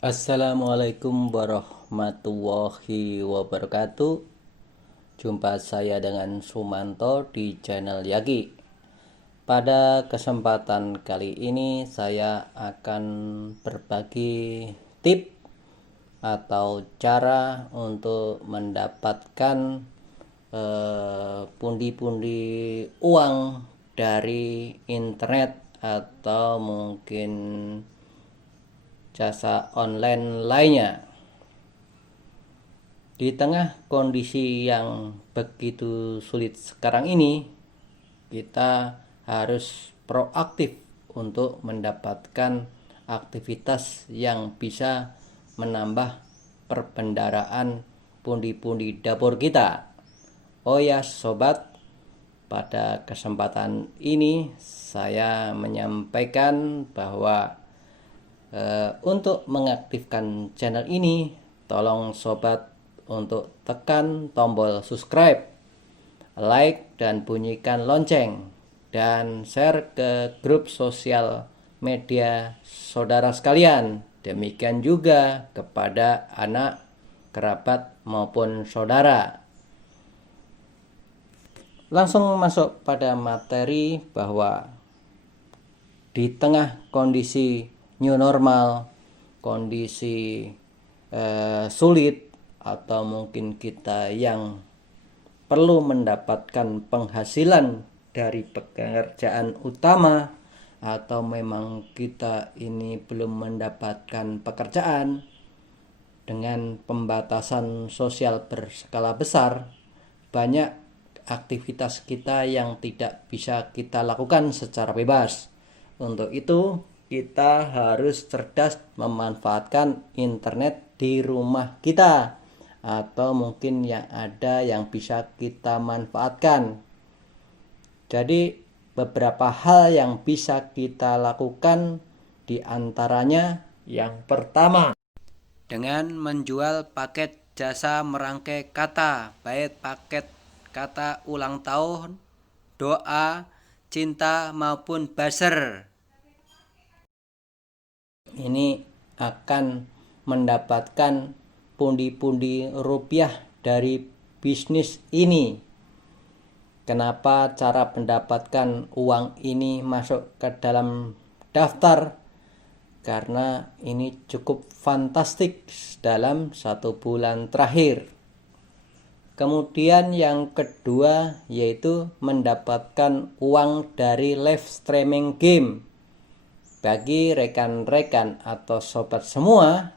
Assalamualaikum warahmatullahi wabarakatuh. Jumpa saya dengan Sumanto di channel Yagi. Pada kesempatan kali ini saya akan berbagi tip atau cara untuk mendapatkan pundi-pundi uang dari internet atau mungkin jasa online lainnya. Di tengah kondisi yang begitu sulit sekarang ini, kita harus proaktif untuk mendapatkan aktivitas yang bisa menambah perbendaharaan pundi-pundi dapur kita. Oh ya sobat, pada kesempatan ini saya menyampaikan bahwa untuk mengaktifkan channel ini, tolong sobat untuk tekan tombol subscribe, like dan bunyikan lonceng, dan share ke grup sosial media saudara sekalian. Demikian juga kepada anak, kerabat maupun saudara. Langsung masuk pada materi bahwa di tengah kondisi new normal, kondisi sulit, atau mungkin kita yang perlu mendapatkan penghasilan dari pekerjaan utama, atau memang kita ini belum mendapatkan pekerjaan dengan pembatasan sosial berskala besar, banyak aktivitas kita yang tidak bisa kita lakukan secara bebas. Untuk itu, kita harus cerdas memanfaatkan internet di rumah kita, atau mungkin yang ada yang bisa kita manfaatkan. Jadi beberapa hal yang bisa kita lakukan, di antaranya yang pertama, dengan menjual paket jasa merangkai kata, baik paket kata ulang tahun, doa, cinta maupun buzzer. Ini akan mendapatkan pundi-pundi rupiah dari bisnis ini. Kenapa cara mendapatkan uang ini masuk ke dalam daftar? Karena ini cukup fantastik dalam 1 bulan terakhir. Kemudian yang kedua yaitu mendapatkan uang dari live streaming game. Bagi rekan-rekan atau sobat semua,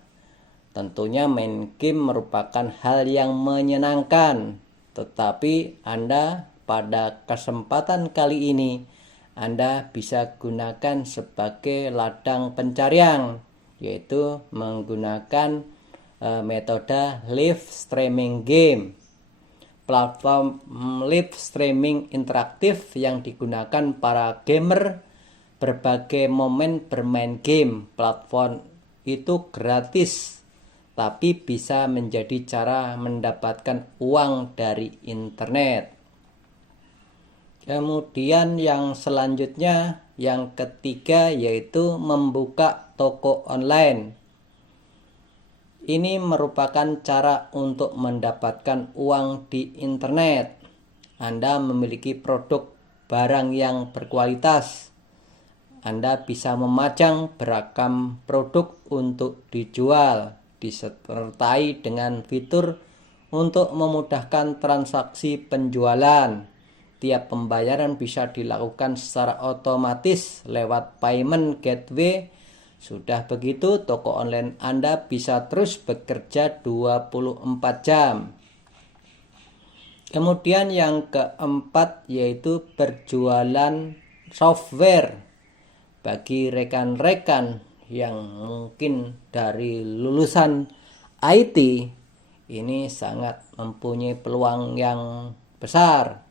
tentunya main game merupakan hal yang menyenangkan. Tetapi Anda pada kesempatan kali ini, Anda bisa gunakan sebagai ladang pencarian, yaitu menggunakan metode live streaming game. Platform live streaming interaktif yang digunakan para gamer berbagai momen bermain game. Platform itu gratis, tapi bisa menjadi cara mendapatkan uang dari internet. Kemudian yang selanjutnya, yang ketiga yaitu membuka toko online. Ini merupakan cara untuk mendapatkan uang di internet. Anda memiliki produk barang yang berkualitas. Anda bisa memajang beragam produk untuk dijual, disertai dengan fitur untuk memudahkan transaksi penjualan. Tiap pembayaran bisa dilakukan secara otomatis lewat payment gateway. Sudah begitu, toko online Anda bisa terus bekerja 24 jam. Kemudian yang keempat yaitu berjualan software. Bagi rekan-rekan yang mungkin dari lulusan IT, ini sangat mempunyai peluang yang besar.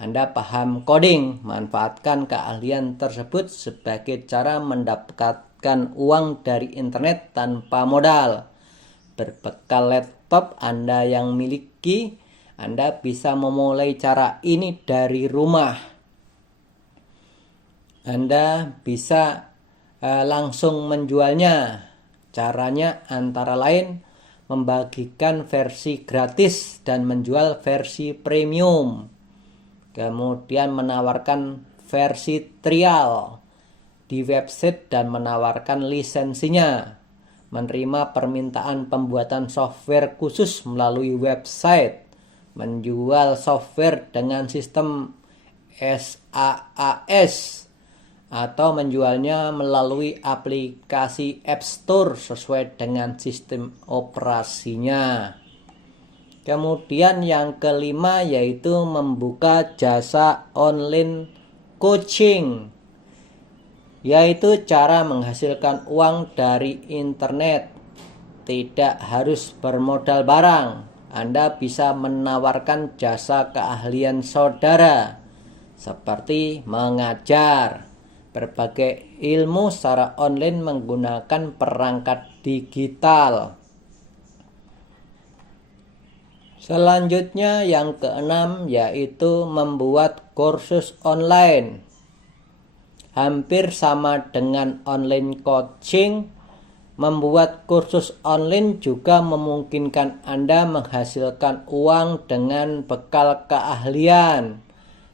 Anda paham coding, manfaatkan keahlian tersebut sebagai cara mendapatkan uang dari internet tanpa modal. Berbekal laptop Anda yang miliki, Anda bisa memulai cara ini dari rumah. Anda bisa langsung menjualnya Caranya antara lain membagikan versi gratis dan menjual versi premium. Kemudian menawarkan versi trial di website dan menawarkan lisensinya. Menerima permintaan pembuatan software khusus melalui website. Menjual software dengan sistem SaaS atau menjualnya melalui aplikasi App Store sesuai dengan sistem operasinya. Kemudian yang kelima yaitu membuka jasa online coaching, yaitu cara menghasilkan uang dari internet. Tidak harus bermodal barang. Anda bisa menawarkan jasa keahlian saudara seperti mengajar berbagai ilmu secara online menggunakan perangkat digital. Selanjutnya yang keenam yaitu membuat kursus online. Hampir sama dengan online coaching, membuat kursus online juga memungkinkan Anda menghasilkan uang dengan bekal keahlian.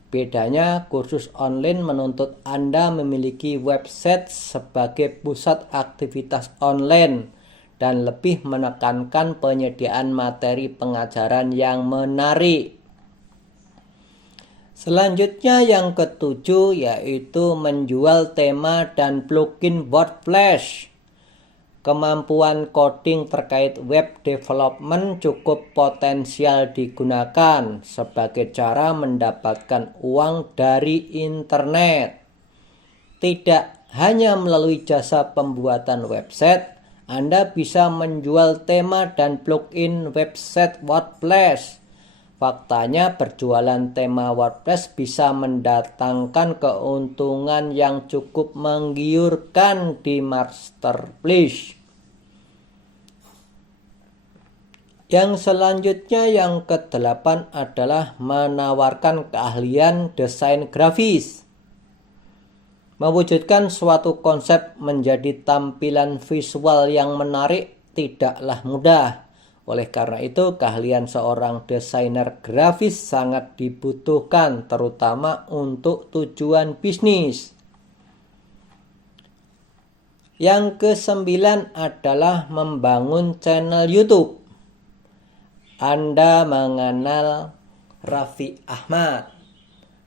Bedanya, kursus online menuntut Anda memiliki website sebagai pusat aktivitas online dan lebih menekankan penyediaan materi pengajaran yang menarik. Selanjutnya yang ketujuh yaitu menjual tema dan plugin WordPress. Kemampuan coding terkait web development cukup potensial digunakan sebagai cara mendapatkan uang dari internet. Tidak hanya melalui jasa pembuatan website, Anda bisa menjual tema dan plugin website WordPress. Faktanya berjualan tema WordPress bisa mendatangkan keuntungan yang cukup menggiurkan di marketplace. Yang selanjutnya yang ke-8 adalah menawarkan keahlian desain grafis. Mewujudkan suatu konsep menjadi tampilan visual yang menarik tidaklah mudah. Oleh karena itu, keahlian seorang desainer grafis sangat dibutuhkan, terutama untuk tujuan bisnis. Yang ke-9 adalah membangun channel YouTube. Anda mengenal Raffi Ahmad,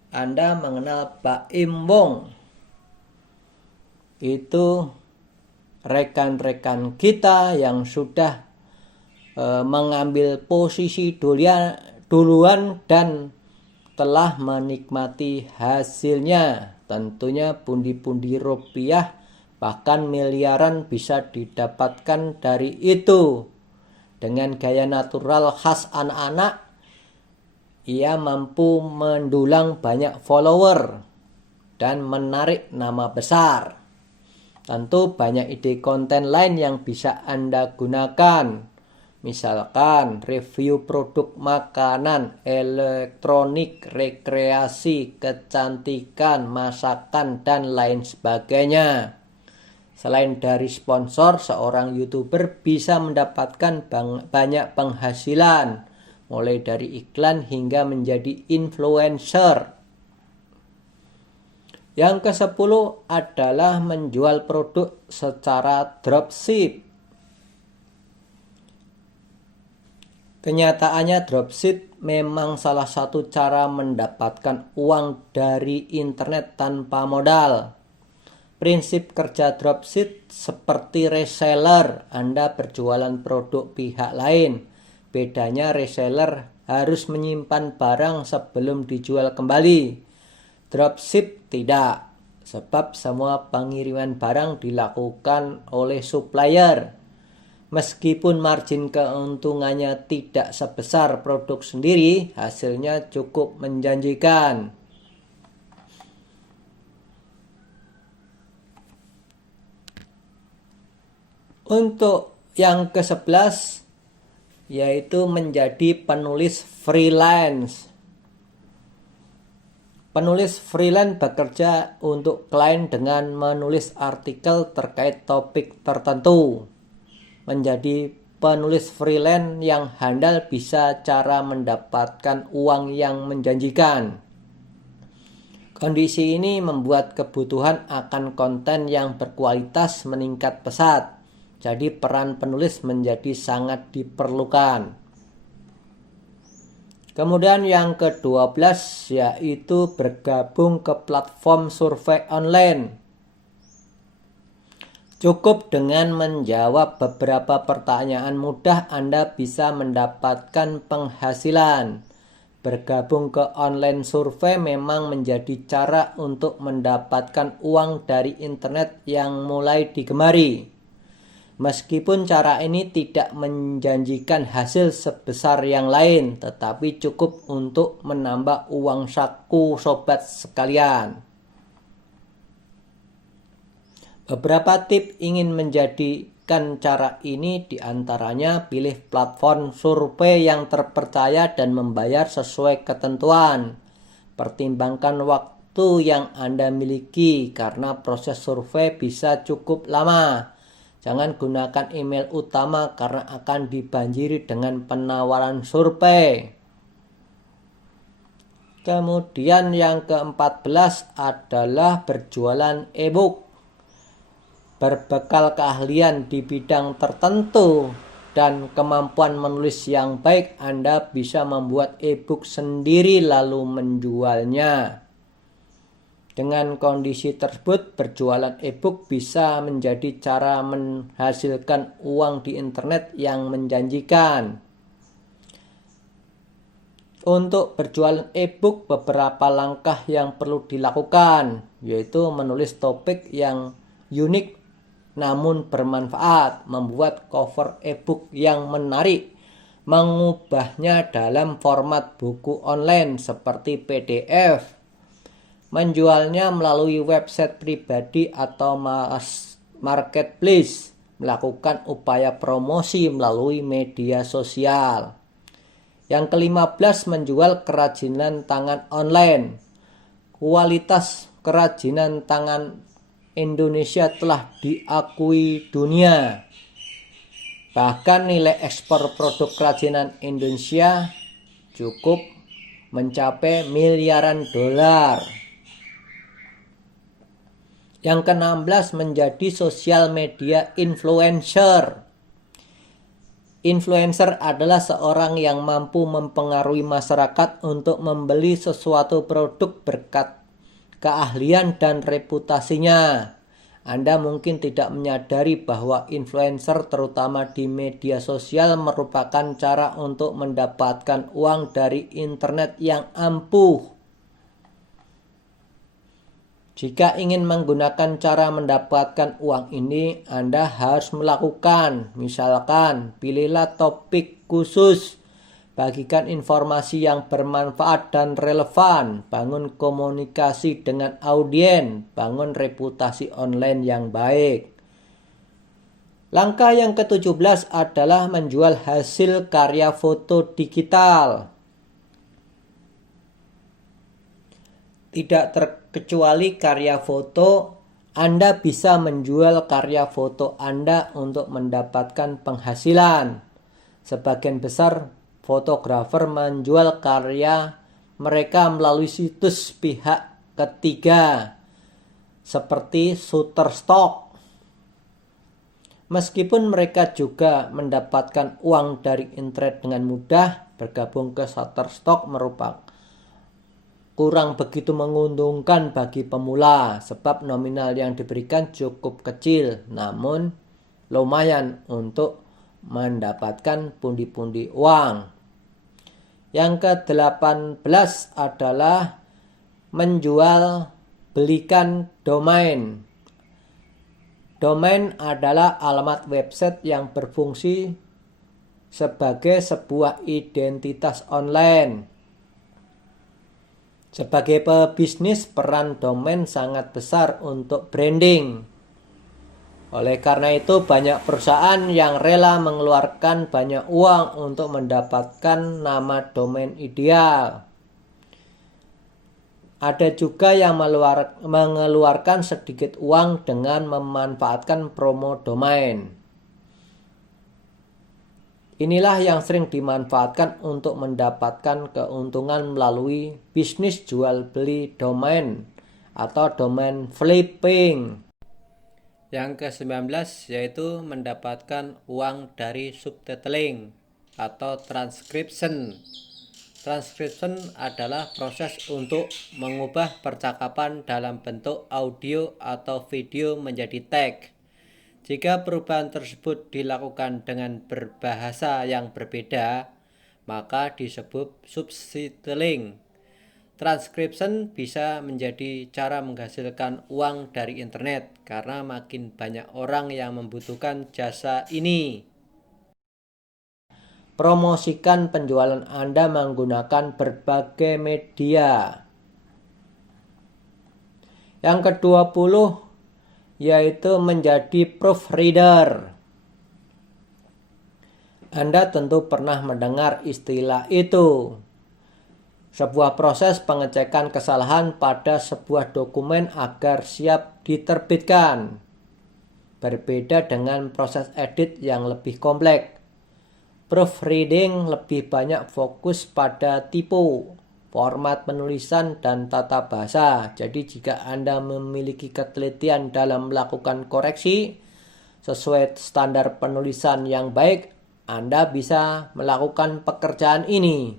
Anda mengenal Baim Wong. Itu rekan-rekan kita yang sudah mengambil posisi duluan dan telah menikmati hasilnya. Tentunya pundi-pundi rupiah bahkan miliaran bisa didapatkan dari itu. Dengan gaya natural khas anak-anak, ia mampu mendulang banyak follower dan menarik nama besar. Tentu banyak ide konten lain yang bisa Anda gunakan. Misalkan review produk makanan, elektronik, rekreasi, kecantikan, masakan, dan lain sebagainya. Selain dari sponsor, seorang YouTuber bisa mendapatkan banyak penghasilan, mulai dari iklan hingga menjadi influencer. Yang ke-10 adalah menjual produk secara dropship. Kenyataannya dropship memang salah satu cara mendapatkan uang dari internet tanpa modal. Prinsip kerja dropship seperti reseller, Anda berjualan produk pihak lain. Bedanya reseller harus menyimpan barang sebelum dijual kembali. Dropship tidak, sebab semua pengiriman barang dilakukan oleh supplier. Meskipun margin keuntungannya tidak sebesar produk sendiri, hasilnya cukup menjanjikan. Untuk yang ke-11 yaitu menjadi penulis freelance. Penulis freelance bekerja untuk klien dengan menulis artikel terkait topik tertentu. menjadi penulis freelance yang handal bisa cara mendapatkan uang yang menjanjikan. Kondisi ini membuat kebutuhan akan konten yang berkualitas meningkat pesat. Jadi peran penulis menjadi sangat diperlukan. Kemudian yang ke-12 yaitu bergabung ke platform survei online. Cukup dengan menjawab beberapa pertanyaan mudah Anda bisa mendapatkan penghasilan. Bergabung ke online survei memang menjadi cara untuk mendapatkan uang dari internet yang mulai digemari. Meskipun cara ini tidak menjanjikan hasil sebesar yang lain, tetapi cukup untuk menambah uang saku sobat sekalian. Beberapa tips ingin menjadikan cara ini diantaranya pilih platform survei yang terpercaya dan membayar sesuai ketentuan. Pertimbangkan waktu yang Anda miliki karena proses survei bisa cukup lama. Jangan gunakan email utama karena akan dibanjiri dengan penawaran survei. Kemudian yang ke-14 adalah berjualan e-book. Berbekal keahlian di bidang tertentu dan kemampuan menulis yang baik, Anda bisa membuat e-book sendiri lalu menjualnya. Dengan kondisi tersebut, berjualan e-book bisa menjadi cara menghasilkan uang di internet yang menjanjikan. Untuk berjualan e-book, beberapa langkah yang perlu dilakukan, yaitu menulis topik yang unik namun bermanfaat, membuat cover e-book yang menarik, mengubahnya dalam format buku online seperti PDF, menjualnya melalui website pribadi atau marketplace, melakukan upaya promosi melalui media sosial. Yang ke-15, menjual kerajinan tangan online. Kualitas kerajinan tangan Indonesia telah diakui dunia. Bahkan nilai ekspor produk kerajinan Indonesia cukup mencapai miliaran dolar. Yang ke-16, menjadi sosial media influencer. Influencer adalah seorang yang mampu mempengaruhi masyarakat untuk membeli sesuatu produk berkat keahlian dan reputasinya. Anda mungkin tidak menyadari bahwa influencer terutama di media sosial merupakan cara untuk mendapatkan uang dari internet yang ampuh. Jika ingin menggunakan cara mendapatkan uang ini, Anda harus melakukan, misalkan, pilihlah topik khusus, bagikan informasi yang bermanfaat dan relevan, bangun komunikasi dengan audiens, bangun reputasi online yang baik. Langkah yang ke-17 adalah menjual hasil karya foto digital. Tidak terkecuali karya foto, Anda bisa menjual karya foto Anda untuk mendapatkan penghasilan. Sebagian besar fotografer menjual karya mereka melalui situs pihak ketiga seperti Shutterstock. Meskipun mereka juga mendapatkan uang dari internet dengan mudah, bergabung ke Shutterstock merupakan kurang begitu menguntungkan bagi pemula sebab nominal yang diberikan cukup kecil, namun lumayan untuk mendapatkan pundi-pundi uang. Yang ke-18 adalah menjual belikan domain. Domain adalah alamat website yang berfungsi sebagai sebuah identitas online. Sebagai pebisnis, peran domain sangat besar untuk branding. Oleh karena itu, banyak perusahaan yang rela mengeluarkan banyak uang untuk mendapatkan nama domain ideal. Ada juga yang mengeluarkan sedikit uang dengan memanfaatkan promo domain. Inilah yang sering dimanfaatkan untuk mendapatkan keuntungan melalui bisnis jual beli domain atau domain flipping. Yang ke-19 yaitu mendapatkan uang dari subtitling atau transcription. Transcription adalah proses untuk mengubah percakapan dalam bentuk audio atau video menjadi teks. Jika perubahan tersebut dilakukan dengan berbahasa yang berbeda, maka disebut subtitling. Transcription bisa menjadi cara menghasilkan uang dari internet karena makin banyak orang yang membutuhkan jasa ini. Promosikan penjualan Anda menggunakan berbagai media. Yang ke-20 yaitu menjadi proofreader. Anda tentu pernah mendengar istilah itu. Sebuah proses pengecekan kesalahan pada sebuah dokumen agar siap diterbitkan. Berbeda dengan proses edit yang lebih kompleks. Proofreading lebih banyak fokus pada tipe, format penulisan, dan tata bahasa. Jadi jika Anda memiliki ketelitian dalam melakukan koreksi sesuai standar penulisan yang baik, Anda bisa melakukan pekerjaan ini.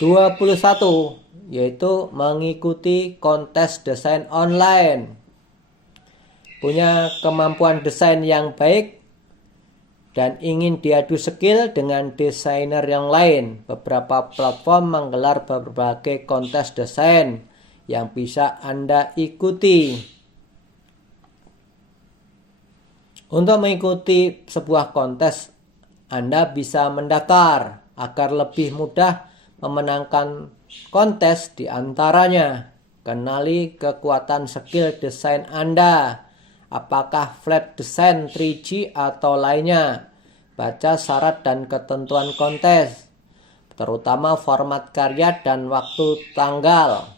21 yaitu mengikuti kontes desain online. Punya kemampuan desain yang baik dan ingin diadu skill dengan desainer yang lain, beberapa platform menggelar berbagai kontes desain yang bisa Anda ikuti. Untuk mengikuti sebuah kontes, Anda bisa mendaftar agar lebih mudah memenangkan kontes di antaranya. Kenali kekuatan skill desain Anda. Apakah flat design 3G atau lainnya? Baca syarat dan ketentuan kontes, terutama format karya dan waktu tanggal.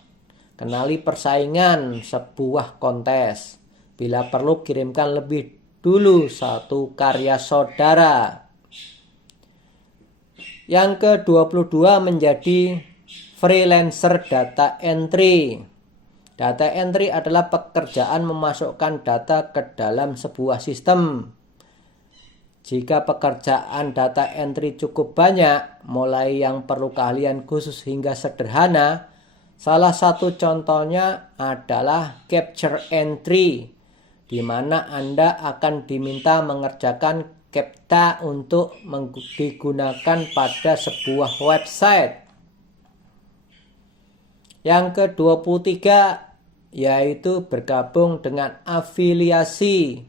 Kenali persaingan sebuah kontes. Bila perlu, kirimkan lebih dulu satu karya saudara. Yang ke-22 menjadi freelancer data entry. Data entry adalah pekerjaan memasukkan data ke dalam sebuah sistem. Jika pekerjaan data entry cukup banyak, mulai yang perlu keahlian khusus hingga sederhana, salah satu contohnya adalah capture entry, di mana Anda akan diminta mengerjakan CAPTCHA untuk digunakan pada sebuah website. Yang ke-23 yaitu bergabung dengan afiliasi.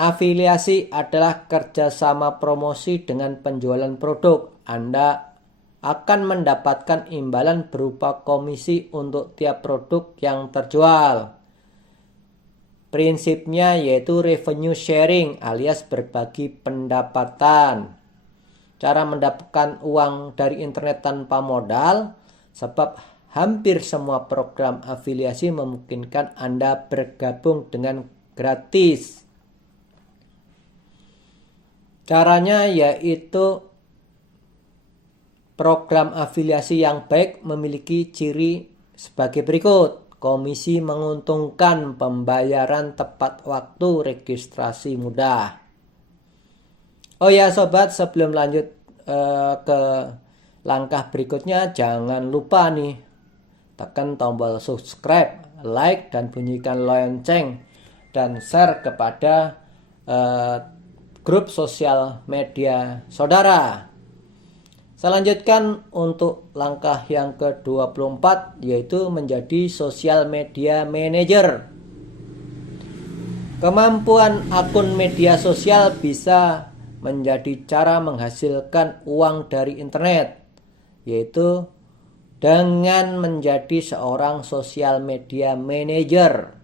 Afiliasi adalah kerjasama promosi dengan penjualan produk. Anda akan mendapatkan imbalan berupa komisi untuk tiap produk yang terjual. Prinsipnya yaitu revenue sharing alias berbagi pendapatan. Cara mendapatkan uang dari internet tanpa modal, sebab hampir semua program afiliasi memungkinkan Anda bergabung dengan gratis. Caranya yaitu program afiliasi yang baik memiliki ciri sebagai berikut. Komisi menguntungkan, pembayaran tepat waktu, registrasi mudah. Oh ya sobat, sebelum lanjut ke langkah berikutnya, jangan lupa nih tekan tombol subscribe, like, dan bunyikan lonceng, dan share kepada grup sosial media saudara. Saya lanjutkan untuk langkah yang ke-24 yaitu menjadi social media manager. Kemampuan akun media sosial bisa menjadi cara menghasilkan uang dari internet, yaitu dengan menjadi seorang social media manager.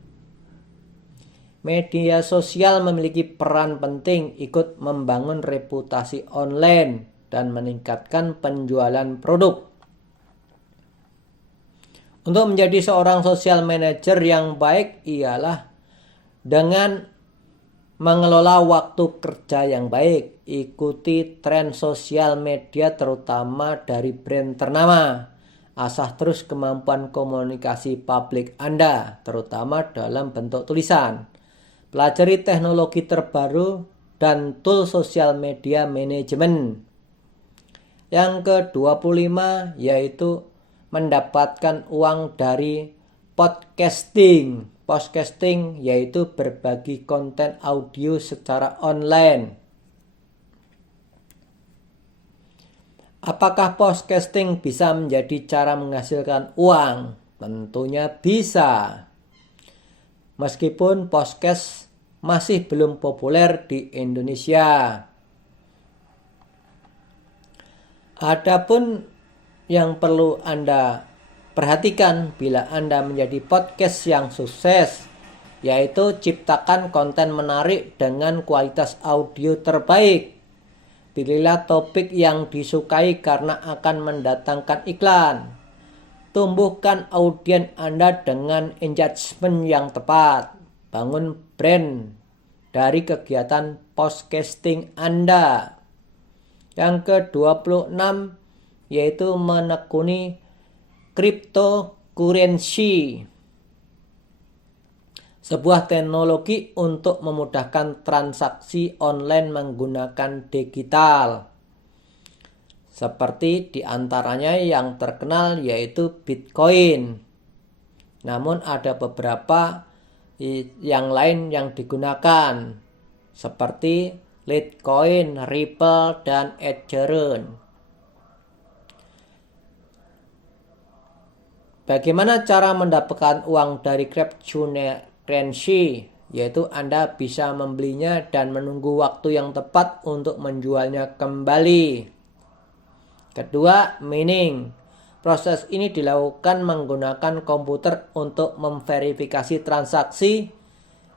Media sosial memiliki peran penting ikut membangun reputasi online dan meningkatkan penjualan produk. Untuk menjadi seorang social manager yang baik ialah dengan mengelola waktu kerja yang baik. Ikuti tren sosial media terutama dari brand ternama. Asah terus kemampuan komunikasi publik Anda, terutama dalam bentuk tulisan. Pelajari teknologi terbaru dan tool sosial media manajemen. Yang ke-25 yaitu mendapatkan uang dari podcasting. Podcasting yaitu berbagi konten audio secara online. Apakah podcasting bisa menjadi cara menghasilkan uang? Tentunya bisa. Meskipun podcast masih belum populer di Indonesia. Adapun yang perlu Anda perhatikan bila Anda menjadi podcast yang sukses, yaitu ciptakan konten menarik dengan kualitas audio terbaik. Pilihlah topik yang disukai karena akan mendatangkan iklan. Tumbuhkan audiens Anda dengan engagement yang tepat. Bangun brand dari kegiatan podcasting Anda. Yang ke-26 yaitu menekuni cryptocurrency. Sebuah teknologi untuk memudahkan transaksi online menggunakan digital. Seperti diantaranya yang terkenal yaitu Bitcoin. Namun ada beberapa yang lain yang digunakan. Seperti Litecoin, Ripple, dan Ethereum. Bagaimana cara mendapatkan uang dari cryptocurrency? Yaitu Anda bisa membelinya dan menunggu waktu yang tepat untuk menjualnya kembali. Kedua, mining. Proses ini dilakukan menggunakan komputer untuk memverifikasi transaksi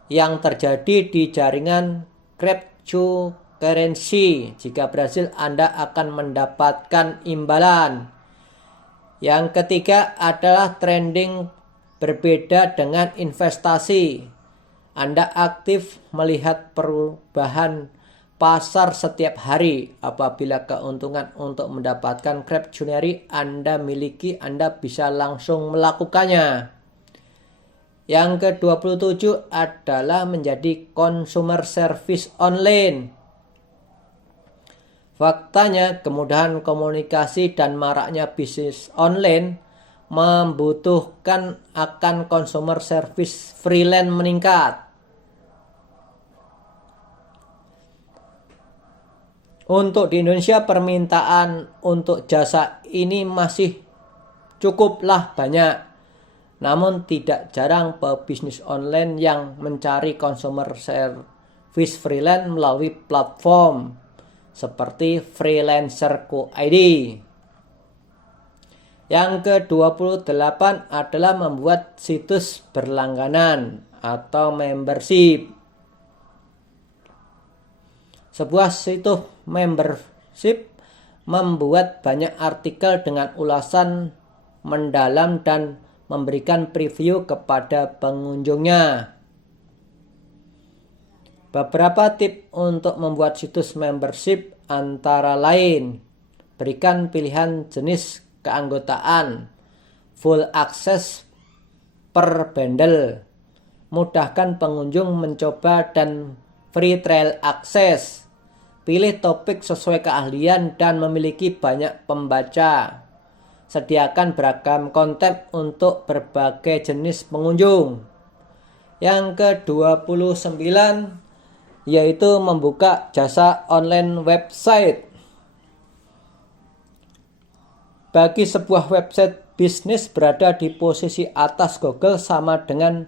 yang terjadi di jaringan cryptocurrency. Jika berhasil, Anda akan mendapatkan imbalan. Yang ketiga adalah trading. Berbeda dengan investasi. Anda aktif melihat perubahan pasar setiap hari. Apabila keuntungan untuk mendapatkan cryptocurrency Anda miliki, Anda bisa langsung melakukannya. Yang ke-27 adalah menjadi consumer service online. Faktanya, kemudahan komunikasi dan maraknya bisnis online membutuhkan akan consumer service freelance meningkat. Untuk di Indonesia, permintaan untuk jasa ini masih cukuplah banyak. Namun tidak jarang pebisnis online yang mencari consumer service freelance melalui platform seperti Freelancer.co.id. Yang ke-28 adalah membuat situs berlangganan atau membership. Sebuah situs membership membuat banyak artikel dengan ulasan mendalam dan memberikan preview kepada pengunjungnya. Beberapa tips untuk membuat situs membership antara lain: berikan pilihan jenis keanggotaan, full access per bundle, mudahkan pengunjung mencoba dan free trial access, pilih topik sesuai keahlian dan memiliki banyak pembaca. Sediakan beragam konten untuk berbagai jenis pengunjung. Yang ke-29 yaitu membuka jasa online website. Bagi sebuah website bisnis berada di posisi atas Google sama dengan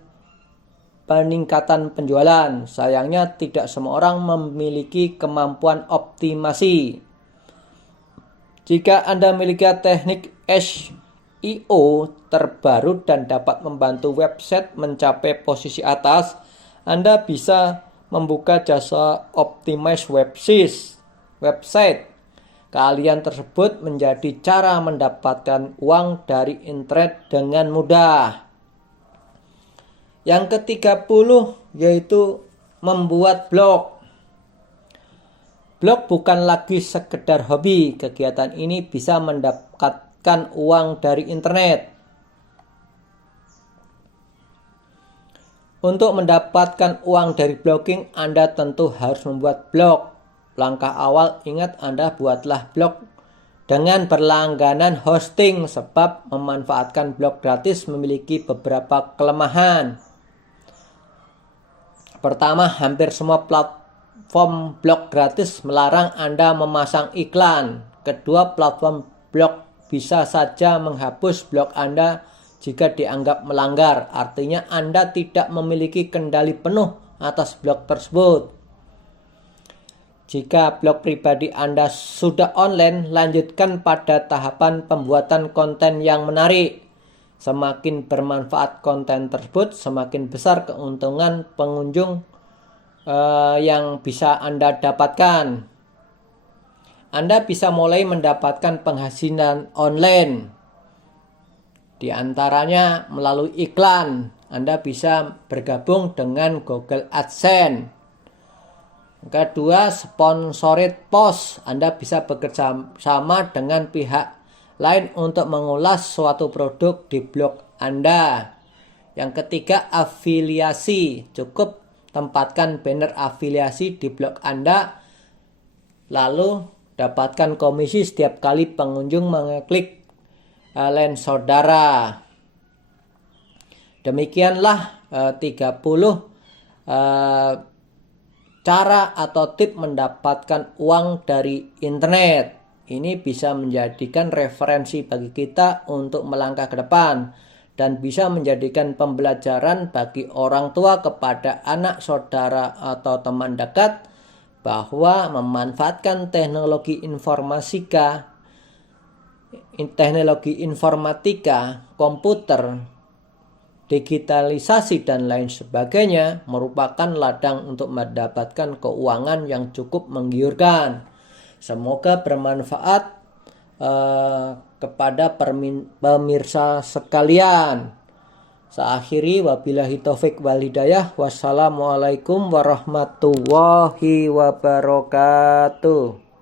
peningkatan penjualan. Sayangnya tidak semua orang memiliki kemampuan optimasi. Jika Anda memiliki teknik SEO terbaru dan dapat membantu website mencapai posisi atas, Anda bisa membuka jasa optimize website. Keahlian tersebut menjadi cara mendapatkan uang dari internet dengan mudah. Yang ke-30 yaitu membuat blog. Blog bukan lagi sekedar hobi. Kegiatan ini bisa mendapatkan uang dari internet. Untuk mendapatkan uang dari blogging, Anda tentu harus membuat blog. Langkah awal, ingat, Anda buatlah blog dengan berlangganan hosting, sebab memanfaatkan blog gratis memiliki beberapa kelemahan. Pertama, hampir semua platform blog gratis melarang Anda memasang iklan. Kedua, platform blog bisa saja menghapus blog Anda jika dianggap melanggar. Artinya Anda tidak memiliki kendali penuh atas blog tersebut. Jika blog pribadi Anda sudah online, lanjutkan pada tahapan pembuatan konten yang menarik. Semakin bermanfaat konten tersebut, semakin besar keuntungan pengunjung yang bisa Anda dapatkan. Anda bisa mulai mendapatkan penghasilan online. Di antaranya melalui iklan. Anda bisa bergabung dengan Google AdSense. Kedua, sponsored post. Anda bisa bekerja sama dengan pihak lain untuk mengulas suatu produk di blog Anda. Yang ketiga, afiliasi. Cukup tempatkan banner afiliasi di blog Anda, lalu dapatkan komisi setiap kali pengunjung mengeklik link saudara. Demikianlah 30 cara atau tip mendapatkan uang dari internet. Ini bisa menjadikan referensi bagi kita untuk melangkah ke depan dan bisa menjadikan pembelajaran bagi orang tua kepada anak, saudara, atau teman dekat bahwa memanfaatkan teknologi informatika, komputer, digitalisasi, dan lain sebagainya merupakan ladang untuk mendapatkan keuangan yang cukup menggiurkan. Semoga bermanfaat kepada pemirsa sekalian. Saya akhiri, wabillahi taufik wal hidayah. Wassalamualaikum warahmatullahi wabarakatuh.